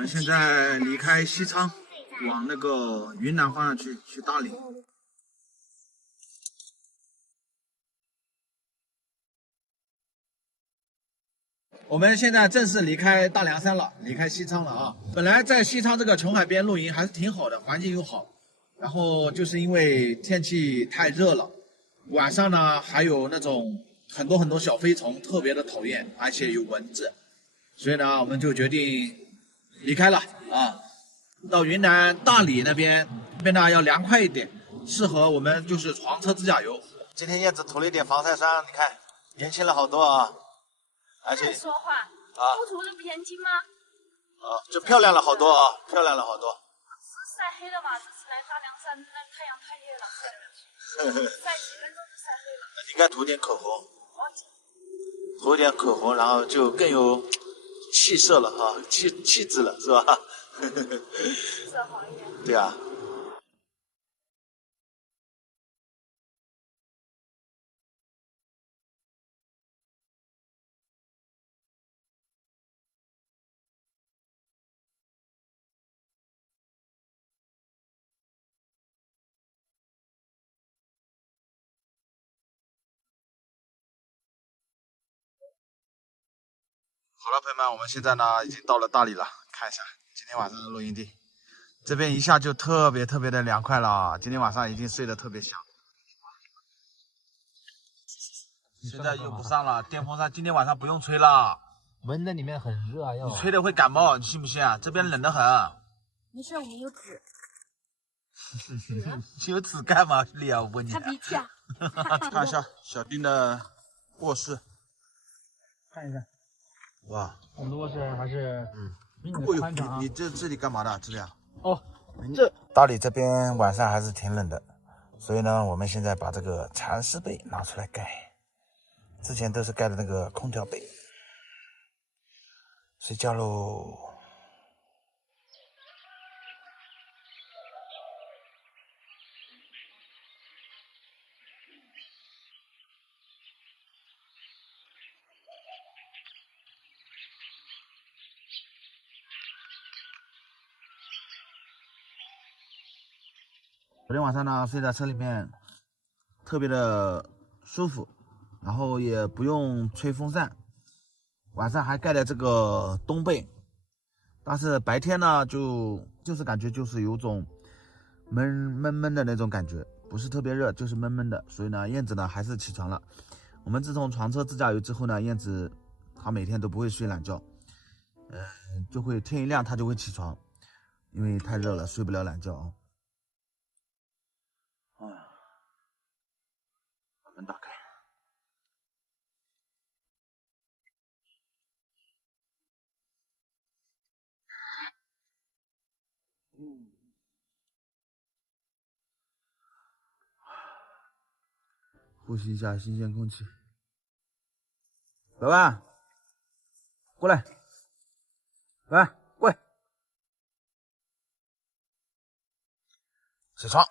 们现在离开西昌，往那个云南方向去大理。我们现在正式离开大凉山了，离开西昌了啊！本来在西昌这个琼海边露营还是挺好的，环境又好，然后就是因为天气太热了，晚上呢还有那种很多小飞虫，特别的讨厌，而且有蚊子，所以呢我们就决定离开了啊，到云南大理那边呢要凉快一点，适合我们就是床车自驾游。今天燕子涂了一点防晒霜，你看年轻了好多啊！而且说话啊，不涂的不年轻吗？就漂亮了好多啊，漂亮了好多。是晒黑了吧？这次来大凉山，那太阳太烈了，晒几分钟就晒黑了。你应该涂点口红，涂一点口红，然后就更有气色了哈，气质了是吧？气色好一点。对啊。好了，朋友们，我们现在呢已经到了大理了，看一下今天晚上的露营地，这边一下就特别的凉快了，今天晚上已经睡得特别香。现在用不上了，电风扇今天晚上不用吹了，闷在里面很热啊，你吹的会感冒，你信不信啊？这边冷得很。没事，我们有纸。有纸干嘛，莉亚？我问你。擦鼻涕啊。看一下小丁的卧室，看一下。哇，我们的卧室还是你这里干嘛的？这里啊？哦，大理这边晚上还是挺冷的，所以呢，我们现在把这个蚕丝被拿出来盖，之前都是盖的那个空调被，睡觉喽。昨天晚上呢，睡在车里面特别的舒服，然后也不用吹风扇，晚上还盖了这个冬被，但是白天呢就是感觉就是有种闷的那种感觉，不是特别热，就是闷闷的。所以呢，燕子呢还是起床了。我们自从床车自驾游之后呢，燕子她每天都不会睡懒觉，就会天一亮她就会起床，因为太热了睡不了懒觉啊。把门打开。呼吸一下新鲜空气。老板，过来，来，过来，起床。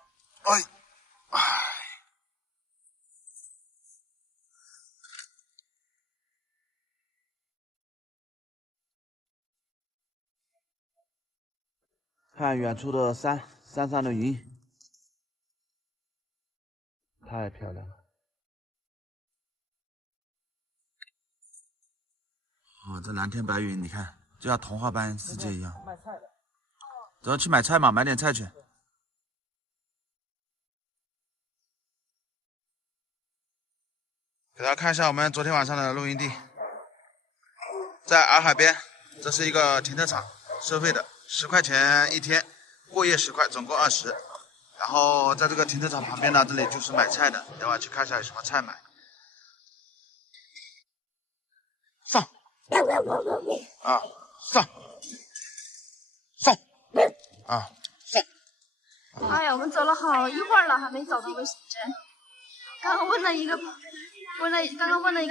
看远处的山上的云，太漂亮了。这蓝天白云，你看就像童话般世界一样。卖菜的。走，去买菜嘛，买点菜去。给大家看一下我们昨天晚上的露营地，在洱海边，这是一个停车场，收费的，10块钱一天，过夜10块，总共20。然后在这个停车场旁边呢，这里就是买菜的，等会去看一下有什么菜买。上啊，上啊，上。哎呀，我们走了好一会儿了，还没找到卫生间。刚刚问了一个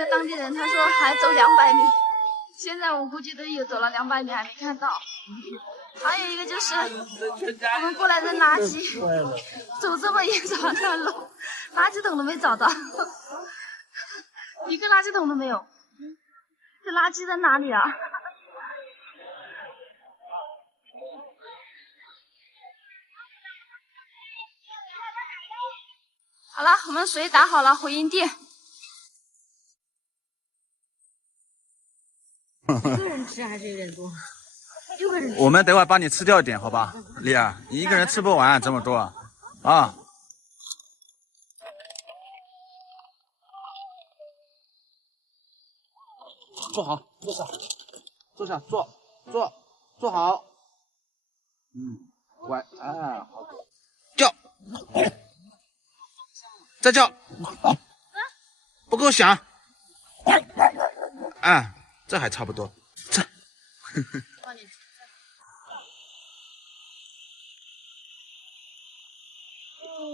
当地人，他说还走200米。现在我估计都有走了200米还没看到。还有一个就是我们过来扔垃圾，走这么一长段路，垃圾桶都没找到，一个垃圾桶都没有。这垃圾在哪里啊？好了，我们水打好了，回营地。一个人吃还是有点多，6个人吃。我们等会儿帮你吃掉一点，好吧，丽儿，你一个人吃不完这么多啊。坐好，坐下，坐下，坐好。乖，哎，好，叫，再叫，不够响。哎，这还差不多，这。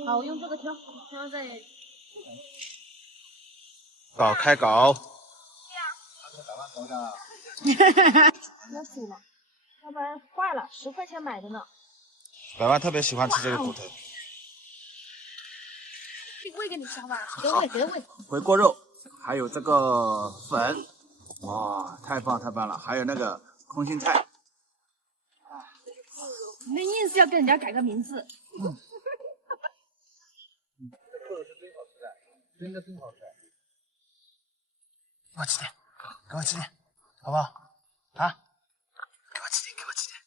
好，我用这个挑在。搞开搞。要死了，要不然坏了，10块钱买的呢。百万特别喜欢吃这个骨头。喂给你吃好吧？给我给我。回锅肉，还有这个粉，哇，太棒了！还有那个空心菜。你们硬是要跟人家改个名字。真的真好吃。给我吃点，给我吃点，好不好？啊？给我吃点，给我吃点，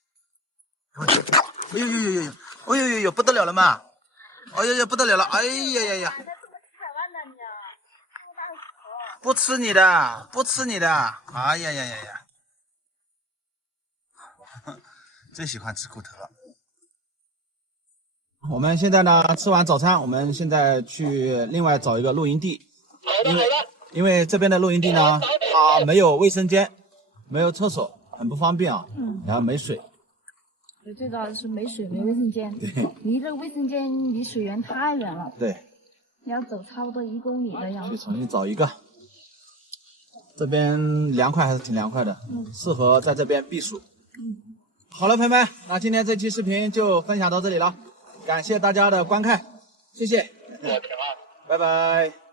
给我吃点。哎呦呦呦呦呦，哎呦呦呦，不得了了嘛！哎呦呦，不得了了！哎呀呀呀！不吃你的，不吃你的！哎呀呀呀呀！最喜欢吃骨头了。我们现在呢，吃完早餐，我们现在去另外找一个露营地，因为这边的露营地呢，它没有卫生间，没有厕所，很不方便啊。然后没水。最主要的是没水，没卫生间。对。离这个卫生间离水源太远了。对。你要走差不多1公里的样子。去重新找一个。这边凉快还是挺凉快的，适合在这边避暑。好了，朋友们，那今天这期视频就分享到这里了，感谢大家的观看，谢谢，拜拜。